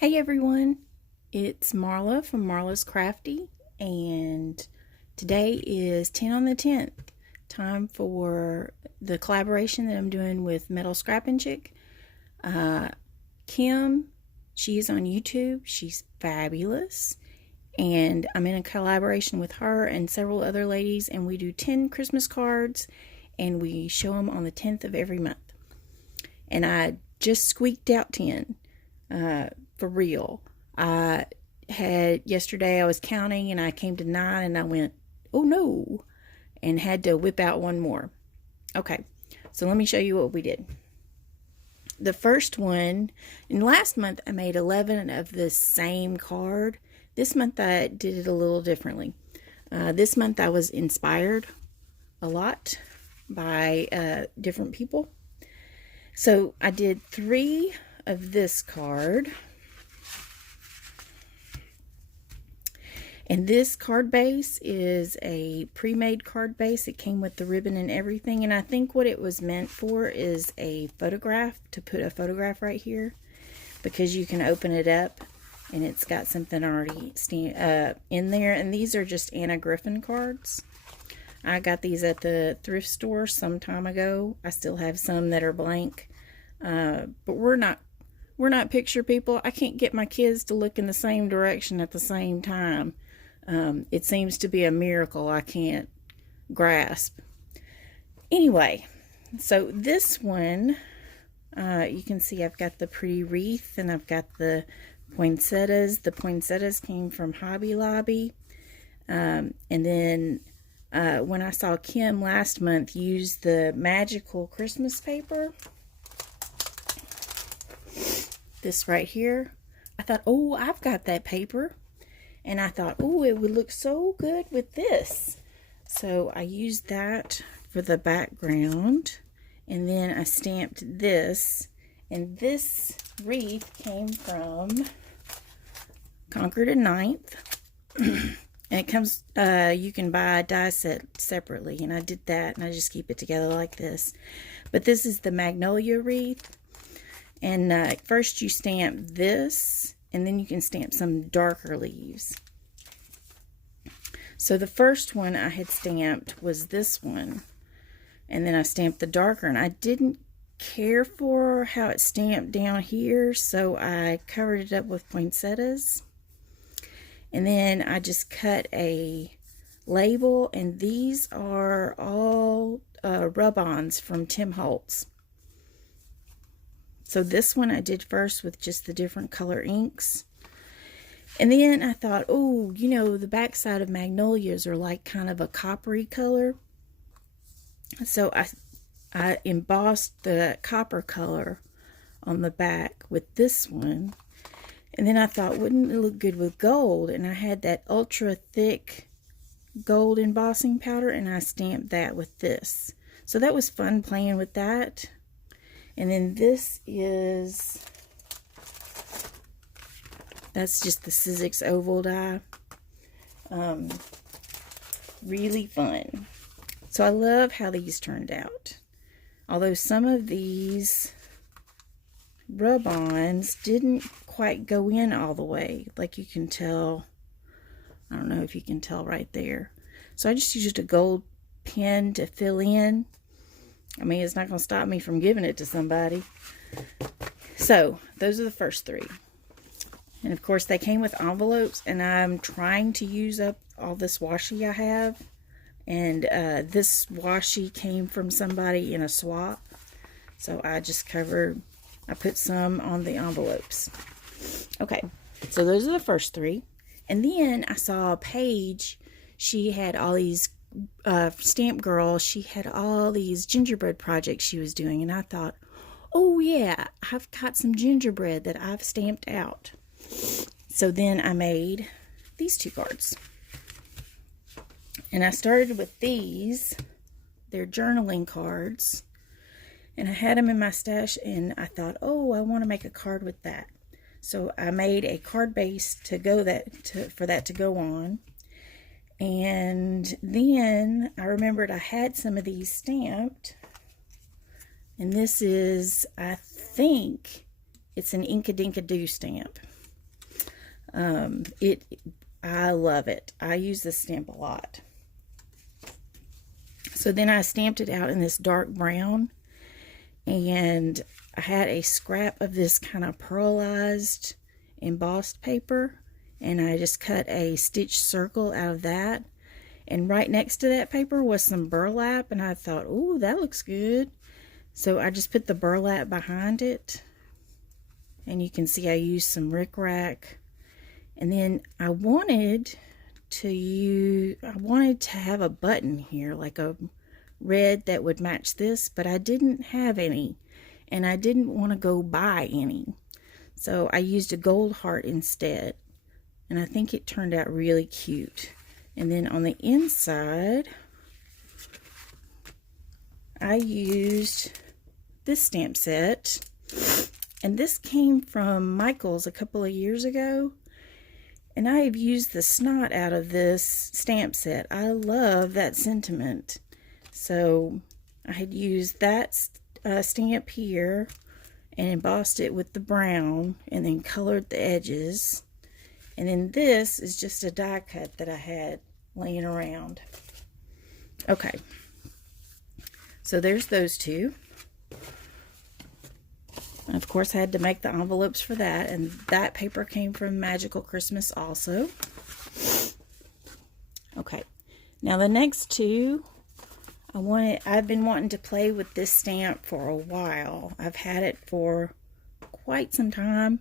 Hey everyone, it's Marla from Marla's Crafty, and today is 10 on the 10th. Time for the collaboration that I'm doing with Metal Scrapping Chick. Kim, she's on YouTube. She's fabulous, and I'm in a collaboration with her and several other ladies, and we do 10 Christmas cards, and we show them on the 10th of every month. And I just squeaked out 10. For real. Yesterday I was counting and I came to 9 and I went, oh no, and had to whip out one more. Okay, so let me show you what we did. The first one, in last month I made 11 of the same card. This month I did it a little differently. This month I was inspired a lot by different people. So I did 3 of this card. And this card base is a pre-made card base. It came with the ribbon and everything. And I think what it was meant for is a photograph, to put a photograph right here, because you can open it up and it's got something already in there. And these are just Anna Griffin cards. I got these at the thrift store some time ago. I still have some that are blank. But we're not picture people. I can't get my kids to look in the same direction at the same time. It seems to be a miracle I can't grasp. Anyway, so this one, you can see I've got the pretty wreath and I've got the poinsettias. The poinsettias came from Hobby Lobby. And then when I saw Kim last month use the magical Christmas paper, this right here, I thought, oh, I've got that paper. And I thought, oh, it would look so good with this. So I used that for the background. And then I stamped this. And this wreath came from Concord and Ninth. And it comes, you can buy a die set separately. And I did that, and I just keep it together like this. But this is the magnolia wreath. And first you stamp this, and then you can stamp some darker leaves. So the first one I had stamped was this one. And then I stamped the darker, and I didn't care for how it stamped down here, so I covered it up with poinsettias. And then I just cut a label, and these are all rub-ons from Tim Holtz. So this one I did first with just the different color inks. And then I thought, oh, you know, the backside of magnolias are like kind of a coppery color. So I embossed the copper color on the back with this one. And then I thought, wouldn't it look good with gold? And I had that ultra thick gold embossing powder, and I stamped that with this. So that was fun playing with that. And then this is, that's just the Sizzix oval die. Really fun. So I love how these turned out. Although some of these rub-ons didn't quite go in all the way. Like you can tell, I don't know if you can tell right there. So I just used a gold pen to fill in. I mean, it's not going to stop me from giving it to somebody. So, those are the first 3. And of course, they came with envelopes, and I'm trying to use up all this washi I have. And this washi came from somebody in a swap. So, I put some on the envelopes. Okay, so those are the first 3. And then I saw a page. She had all these Stamp Girl, she had all these gingerbread projects she was doing, and I thought, oh yeah, I've got some gingerbread that I've stamped out. So then I made these 2 cards, and I started with these. They're journaling cards, and I had them in my stash, and I thought, oh, I want to make a card with that. So I made a card base for that to go on. And then I remembered I had some of these stamped. And this is, I think, it's an Inka Dinka Doo stamp. I love it. I use this stamp a lot. So then I stamped it out in this dark brown, and I had a scrap of this kind of pearlized embossed paper, and I just cut a stitched circle out of that. And right next to that paper was some burlap, and I thought, oh, that looks good. So I just put the burlap behind it, and you can see I used some rickrack. And then I wanted to have a button here, like a red that would match this, but I didn't have any, and I didn't want to go buy any. So I used a gold heart instead, and I think it turned out really cute. And then on the inside, I used this stamp set, and this came from Michael's a couple of years ago, and I have used the snot out of this stamp set. I love that sentiment. So I had used that stamp here and embossed it with the brown and then colored the edges. And then this is just a die cut that I had laying around. Okay, so there's those two. And of course I had to make the envelopes for that, and that paper came from Magical Christmas also. Okay, now the next two, I've been wanting to play with this stamp for a while. I've had it for quite some time.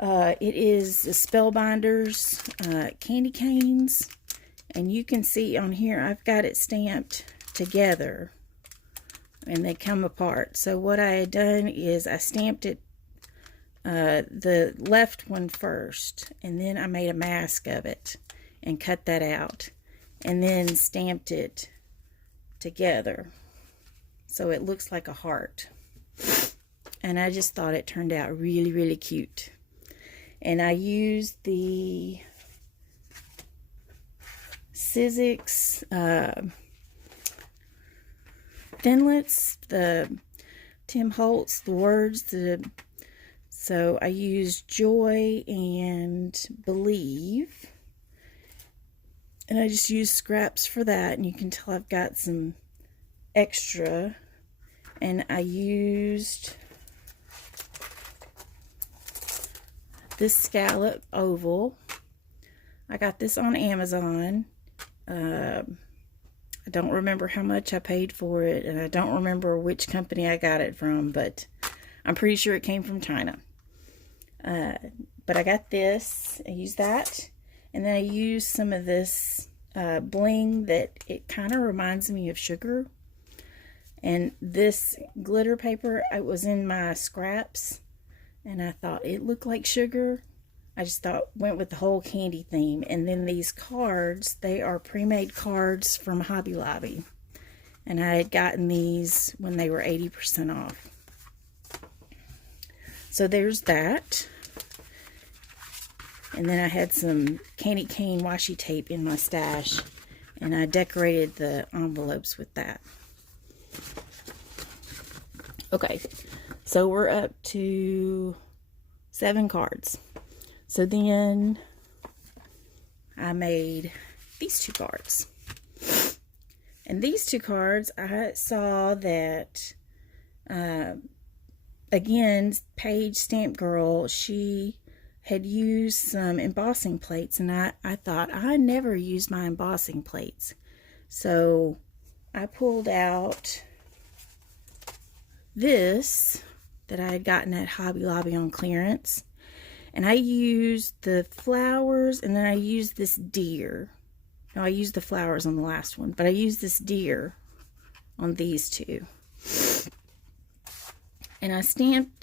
It is the Spellbinders candy canes, and you can see on here I've got it stamped together and they come apart. So what I had done is I stamped it the left one first, and then I made a mask of it and cut that out, and then stamped it together so it looks like a heart. And I just thought it turned out really, really cute. And I used the Sizzix Thinlits, the Tim Holtz, the words. So I used Joy and Believe. And I just used scraps for that. And you can tell I've got some extra. And I used this scallop oval. I got this on Amazon. I don't remember how much I paid for it, and I don't remember which company I got it from, but I'm pretty sure it came from China. But I got this. I used that, and then I used some of this bling that it kind of reminds me of sugar. And this glitter paper, it was in my scraps, and I thought it looked like sugar. I just went with the whole candy theme. And then these cards, they are pre-made cards from Hobby Lobby. And I had gotten these when they were 80% off. So there's that. And then I had some candy cane washi tape in my stash, and I decorated the envelopes with that. Okay, so we're up to 7 cards. So then I made these 2 cards. And these 2 cards, I saw that, again, Paige Stamp Girl, she had used some embossing plates, and I thought, I never use my embossing plates. So I pulled out this that I had gotten at Hobby Lobby on clearance, and I used the flowers, and then I used this deer. No, I used the flowers on the last one, but I used this deer on these 2. And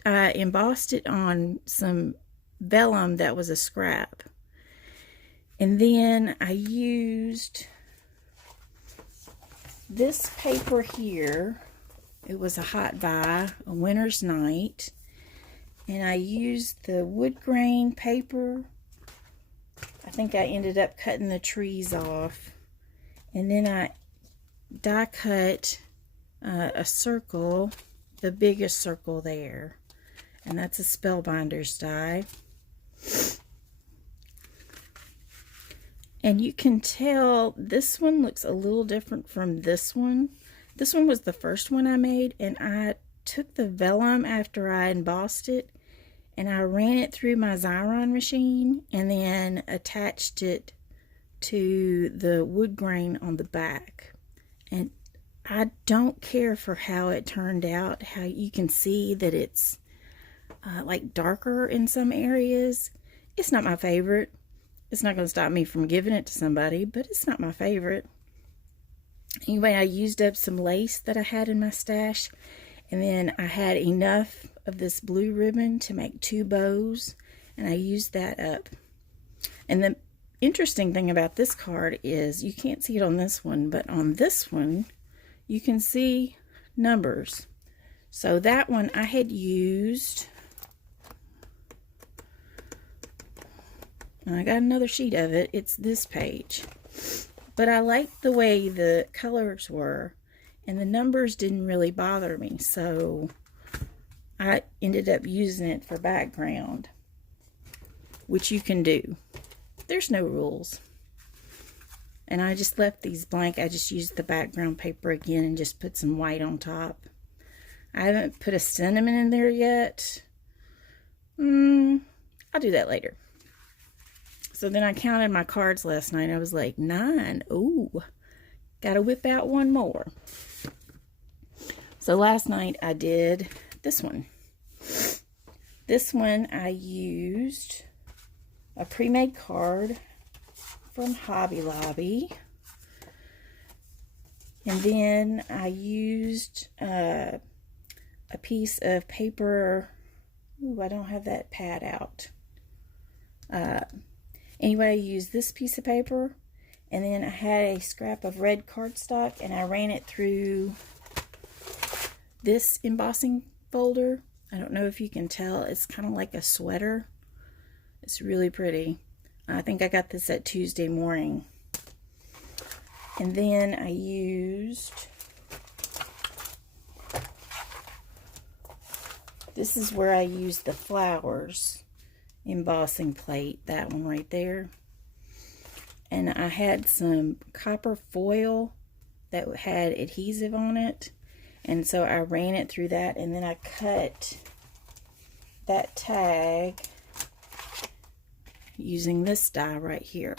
I embossed it on some vellum that was a scrap. And then I used this paper here. It was a hot buy, a winter's night. And I used the wood grain paper. I think I ended up cutting the trees off. And then I die cut a circle, the biggest circle there. And that's a Spellbinders die. And you can tell this one looks a little different from this one. This one was the first one I made, and I took the vellum after I embossed it, and I ran it through my Xyron machine and then attached it to the wood grain on the back. And I don't care for how it turned out, how you can see that it's like darker in some areas. It's not my favorite. It's not going to stop me from giving it to somebody, but it's not my favorite. Anyway, I used up some lace that I had in my stash, and then I had enough of this blue ribbon to make 2 bows, and I used that up. And the interesting thing about this card is you can't see it on this one, but on this one you can see numbers. So that one I had used, I got another sheet of it. It's this page. But I liked the way the colors were, and the numbers didn't really bother me, so I ended up using it for background, which you can do. There's no rules. And I just left these blank. I just used the background paper again and just put some white on top. I haven't put a sentiment in there yet. I'll do that later. So then I counted my cards last night. I was like, 9. Ooh, gotta whip out one more. So last night I did this one. This one I used a pre-made card from Hobby Lobby. And then I used a piece of paper. Ooh, I don't have that pad out. Anyway, I used this piece of paper, and then I had a scrap of red cardstock, and I ran it through this embossing folder. I don't know if you can tell. It's kind of like a sweater. It's really pretty. I think I got this at Tuesday Morning. And then I used, this is where I used the flowers embossing plate, that one right there. And I had some copper foil that had adhesive on it, and so I ran it through that, and then I cut that tag using this die right here,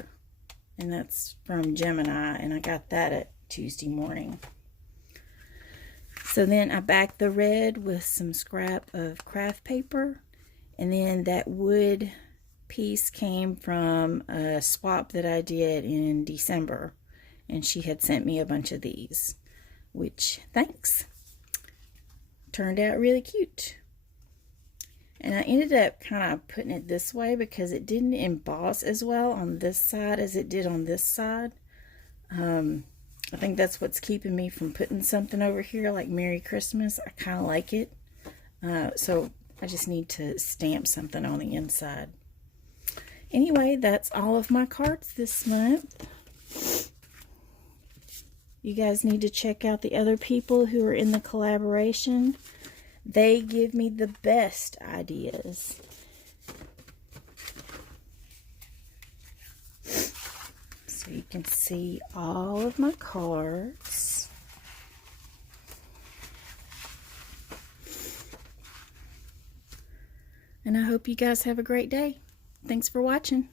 and that's from Gemini, and I got that at Tuesday Morning. So then I backed the red with some scrap of craft paper, and then that wood piece came from a swap that I did in December, and she had sent me a bunch of these, which, thanks, turned out really cute. And I ended up kind of putting it this way because it didn't emboss as well on this side as it did on this side. I think that's what's keeping me from putting something over here like Merry Christmas. I kind of like it. So I just need to stamp something on the inside. Anyway, that's all of my cards this month. You guys need to check out the other people who are in the collaboration. They give me the best ideas. So you can see all of my cards. And I hope you guys have a great day. Thanks for watching.